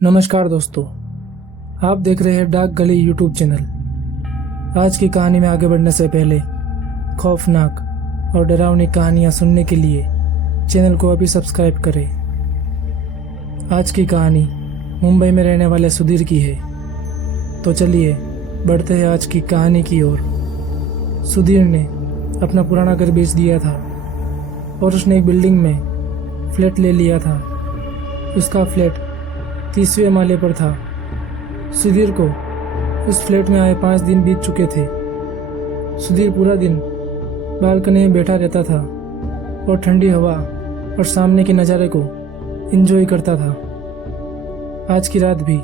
नमस्कार दोस्तों, आप देख रहे हैं डाक गली यूट्यूब चैनल। आज की कहानी में आगे बढ़ने से पहले खौफनाक और डरावनी कहानियां सुनने के लिए चैनल को अभी सब्सक्राइब करें। आज की कहानी मुंबई में रहने वाले सुधीर की है। तो चलिए बढ़ते हैं आज की कहानी की ओर। सुधीर ने अपना पुराना घर बेच दिया था और उसने एक बिल्डिंग में फ्लैट ले लिया था। उसका फ्लैट 30वें माले पर था। सुधीर को उस फ्लैट में आए 5 दिन बीत चुके थे। सुधीर पूरा दिन बालकनी में बैठा रहता था और ठंडी हवा और सामने के नज़ारे को एंजॉय करता था। आज की रात भी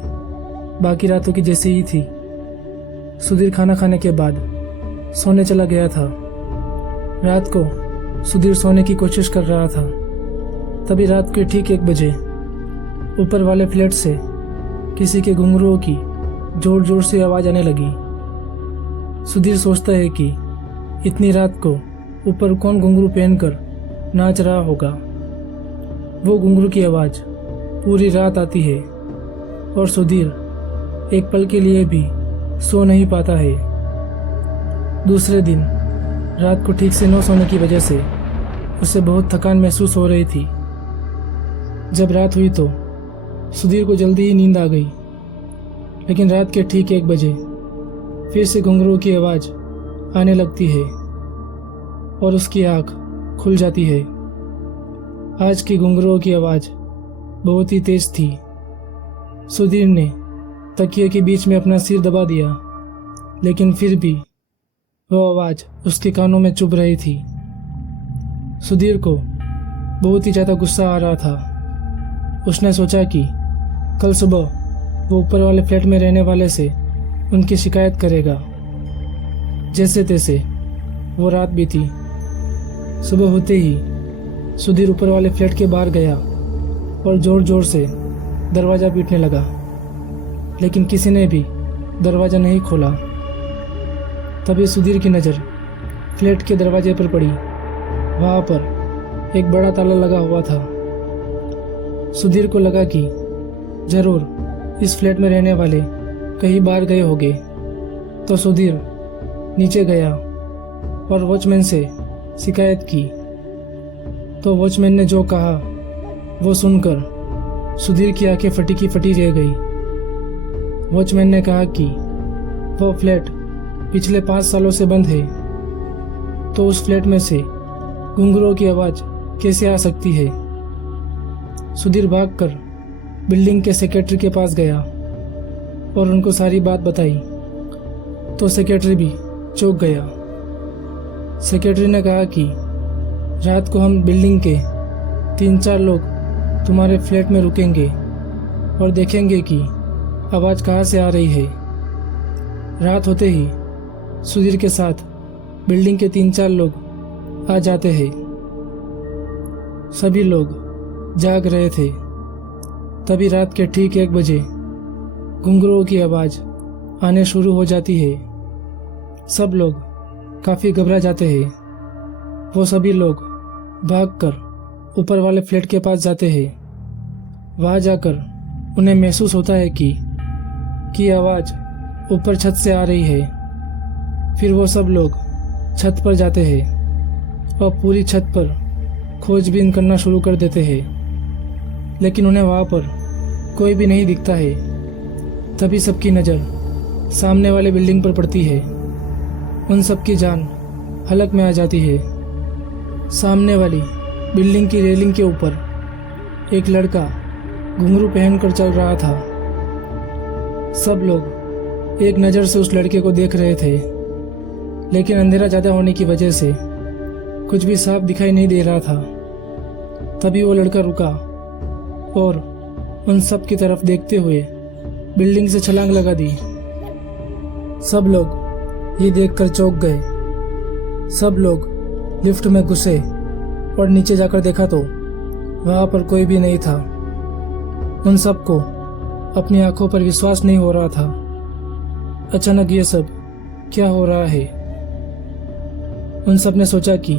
बाकी रातों की जैसी ही थी। सुधीर खाना खाने के बाद सोने चला गया था। रात को सुधीर सोने की कोशिश कर रहा था। तभी रात के ठीक 1 बजे ऊपर वाले फ्लैट से किसी के घुंघरुओं की जोर जोर से आवाज़ आने लगी। सुधीर सोचता है कि इतनी रात को ऊपर कौन घुंघरू पहनकर नाच रहा होगा। वो घुंघरू की आवाज़ पूरी रात आती है और सुधीर एक पल के लिए भी सो नहीं पाता है। दूसरे दिन रात को ठीक से न सोने की वजह से उसे बहुत थकान महसूस हो रही थी। जब रात हुई तो सुधीर को जल्दी ही नींद आ गई, लेकिन रात के ठीक 1 बजे फिर से घुंघरुओं की आवाज़ आने लगती है और उसकी आँख खुल जाती है। आज की घुंघरुओं की आवाज़ बहुत ही तेज थी। सुधीर ने तकिए के बीच में अपना सिर दबा दिया, लेकिन फिर भी वो आवाज़ उसके कानों में चुभ रही थी। सुधीर को बहुत ही ज़्यादा गुस्सा आ रहा था। उसने सोचा कि कल सुबह वो ऊपर वाले फ्लैट में रहने वाले से उनकी शिकायत करेगा। जैसे तैसे वो रात बीती। सुबह होते ही सुधीर ऊपर वाले फ्लैट के बाहर गया और ज़ोर ज़ोर से दरवाज़ा पीटने लगा, लेकिन किसी ने भी दरवाज़ा नहीं खोला। तभी सुधीर की नज़र फ्लैट के दरवाजे पर पड़ी। वहाँ पर एक बड़ा ताला लगा हुआ था। सुधीर को लगा कि ज़रूर इस फ्लैट में रहने वाले कहीं बाहर गए होंगे। तो सुधीर नीचे गया और वॉचमैन से शिकायत की। तो वॉचमैन ने जो कहा वो सुनकर सुधीर की आंखें फटी की फटी रह गई। वॉचमैन ने कहा कि वो फ्लैट पिछले 5 सालों से बंद है, तो उस फ्लैट में से घुंघरुओं की आवाज़ कैसे आ सकती है। सुधीर भागकर बिल्डिंग के सेक्रेटरी के पास गया और उनको सारी बात बताई। तो सेक्रेटरी भी चौंक गया। सेक्रेटरी ने कहा कि रात को हम बिल्डिंग के 3-4 लोग तुम्हारे फ्लैट में रुकेंगे और देखेंगे कि आवाज़ कहाँ से आ रही है। रात होते ही सुधीर के साथ बिल्डिंग के 3-4 लोग आ जाते हैं। सभी लोग जाग रहे थे। तभी रात के ठीक 1 बजे घुंघरुओं की आवाज़ आने शुरू हो जाती है। सब लोग काफ़ी घबरा जाते हैं। वो सभी लोग भागकर ऊपर वाले फ्लैट के पास जाते हैं। वहाँ जाकर उन्हें महसूस होता है कि आवाज़ ऊपर छत से आ रही है। फिर वो सब लोग छत पर जाते हैं और पूरी छत पर खोजबीन करना शुरू कर देते हैं, लेकिन उन्हें वहाँ पर कोई भी नहीं दिखता है। तभी सबकी नज़र सामने वाले बिल्डिंग पर पड़ती है। उन सब की जान हलक में आ जाती है। सामने वाली बिल्डिंग की रेलिंग के ऊपर एक लड़का घुंघरू पहनकर चल रहा था। सब लोग एक नज़र से उस लड़के को देख रहे थे, लेकिन अंधेरा ज़्यादा होने की वजह से कुछ भी साफ दिखाई नहीं दे रहा था। तभी वो लड़का रुका और उन सब की तरफ देखते हुए बिल्डिंग से छलांग लगा दी। सब लोग ये देखकर चौंक गए। सब लोग लिफ्ट में घुसे और नीचे जाकर देखा तो वहाँ पर कोई भी नहीं था। उन सबको अपनी आंखों पर विश्वास नहीं हो रहा था। अचानक ये सब क्या हो रहा है। उन सब ने सोचा कि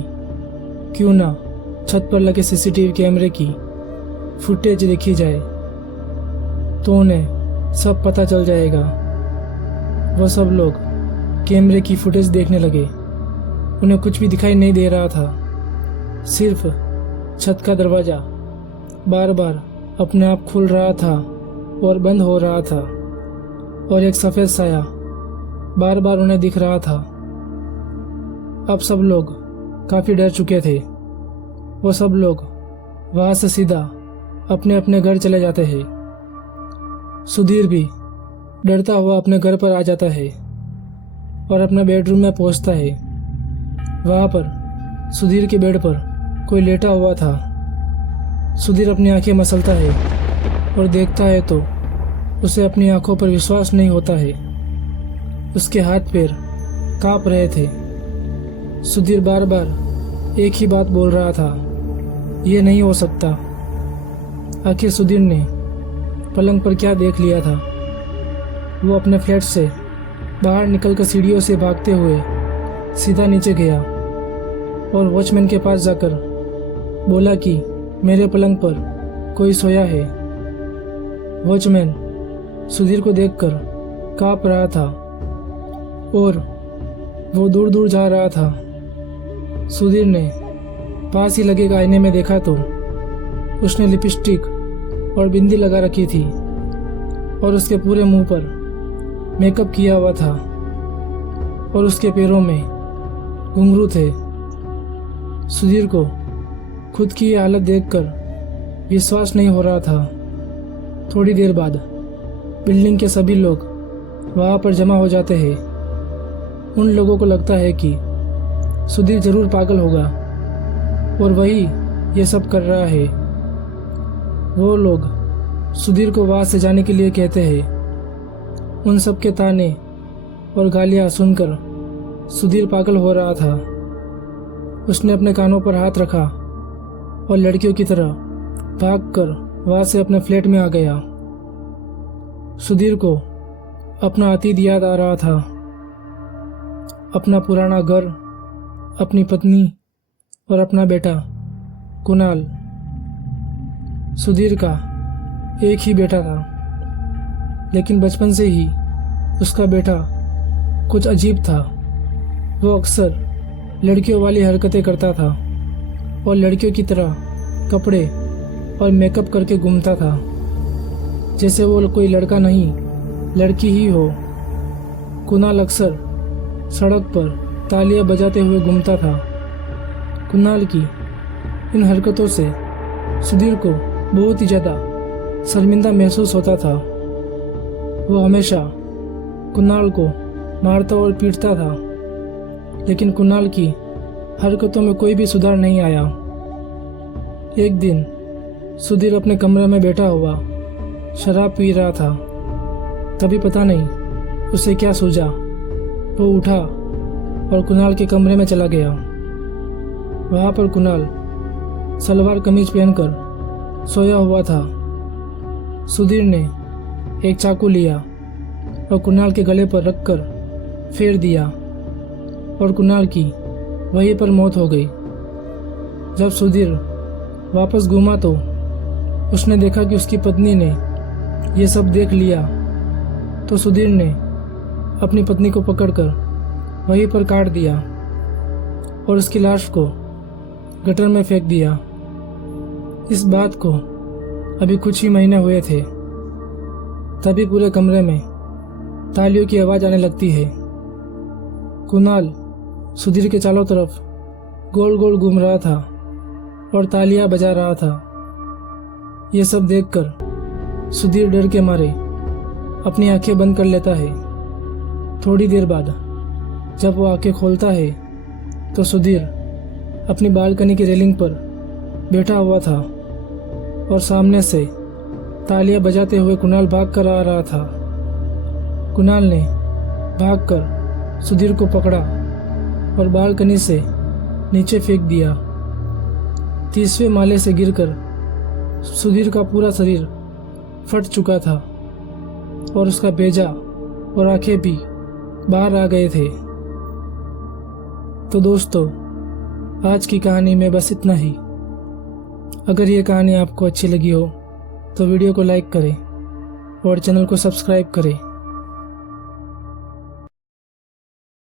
क्यों ना छत पर लगे सीसीटीवी कैमरे की फुटेज देखी जाए। तो उन्हें सब पता चल जाएगा। वह सब लोग कैमरे की फुटेज देखने लगे। उन्हें कुछ भी दिखाई नहीं दे रहा था, सिर्फ छत का दरवाज़ा बार बार अपने आप खुल रहा था और बंद हो रहा था, और एक सफ़ेद साया बार बार उन्हें दिख रहा था। अब सब लोग काफ़ी डर चुके थे। वो सब लोग वहाँ से सीधा अपने अपने घर चले जाते हैं। सुधीर भी डरता हुआ अपने घर पर आ जाता है और अपने बेडरूम में पहुँचता है। वहाँ पर सुधीर के बेड पर कोई लेटा हुआ था। सुधीर अपनी आंखें मसलता है और देखता है तो उसे अपनी आंखों पर विश्वास नहीं होता है। उसके हाथ पैर कांप रहे थे। सुधीर बार बार एक ही बात बोल रहा था, ये नहीं हो सकता। आखिर सुधीर ने पलंग पर क्या देख लिया था। वो अपने फ्लैट से बाहर निकलकर सीढ़ियों से भागते हुए सीधा नीचे गया और वॉचमैन के पास जाकर बोला कि मेरे पलंग पर कोई सोया है। वॉचमैन सुधीर को देखकर कांप रहा था और वो दूर दूर जा रहा था। सुधीर ने पास ही लगे आईने में देखा तो उसने लिपस्टिक और बिंदी लगा रखी थी और उसके पूरे मुंह पर मेकअप किया हुआ था और उसके पैरों में घुंघरू थे। सुधीर को खुद की ये हालत देखकर विश्वास नहीं हो रहा था। थोड़ी देर बाद बिल्डिंग के सभी लोग वहाँ पर जमा हो जाते हैं। उन लोगों को लगता है कि सुधीर जरूर पागल होगा और वही ये सब कर रहा है। वो लोग सुधीर को वहाँ से जाने के लिए कहते हैं। उन सब के ताने और गालियाँ सुनकर सुधीर पागल हो रहा था। उसने अपने कानों पर हाथ रखा और लड़कियों की तरह भागकर वहाँ से अपने फ्लैट में आ गया। सुधीर को अपना अतीत याद आ रहा था, अपना पुराना घर, अपनी पत्नी और अपना बेटा कुणाल। सुधीर का एक ही बेटा था, लेकिन बचपन से ही उसका बेटा कुछ अजीब था। वो अक्सर लड़कियों वाली हरकतें करता था और लड़कियों की तरह कपड़े और मेकअप करके घूमता था, जैसे वो कोई लड़का नहीं लड़की ही हो। कुणाल अक्सर सड़क पर तालियां बजाते हुए घूमता था। कुणाल की इन हरकतों से सुधीर को बहुत ही ज़्यादा शर्मिंदा महसूस होता था। वो हमेशा कुणाल को मारता और पीटता था, लेकिन कुणाल की हरकतों में कोई भी सुधार नहीं आया। एक दिन सुधीर अपने कमरे में बैठा हुआ शराब पी रहा था। तभी पता नहीं उसे क्या सूझा, वो उठा और कुणाल के कमरे में चला गया। वहाँ पर कुणाल सलवार कमीज पहनकर सोया हुआ था। सुधीर ने एक चाकू लिया और कुणाल के गले पर रखकर फेर दिया और कुणाल की वहीं पर मौत हो गई। जब सुधीर वापस घूमा तो उसने देखा कि उसकी पत्नी ने ये सब देख लिया। तो सुधीर ने अपनी पत्नी को पकड़कर वहीं पर काट दिया और उसकी लाश को गटर में फेंक दिया। इस बात को अभी कुछ ही महीने हुए थे। तभी पूरे कमरे में तालियों की आवाज़ आने लगती है। कुणाल सुधीर के चारों तरफ गोल गोल घूम रहा था और तालियां बजा रहा था। ये सब देखकर सुधीर डर के मारे अपनी आंखें बंद कर लेता है। थोड़ी देर बाद जब वो आंखें खोलता है तो सुधीर अपनी बालकनी की रेलिंग पर बैठा हुआ था और सामने से तालियां बजाते हुए कुणाल भाग कर आ रहा था। कुणाल ने भागकर सुधीर को पकड़ा और बालकनी से नीचे फेंक दिया। 30वें माले से गिरकर सुधीर का पूरा शरीर फट चुका था और उसका बेजा और आंखें भी बाहर आ गए थे। तो दोस्तों, आज की कहानी में बस इतना ही। अगर ये कहानी आपको अच्छी लगी हो तो वीडियो को लाइक करें और चैनल को सब्सक्राइब करें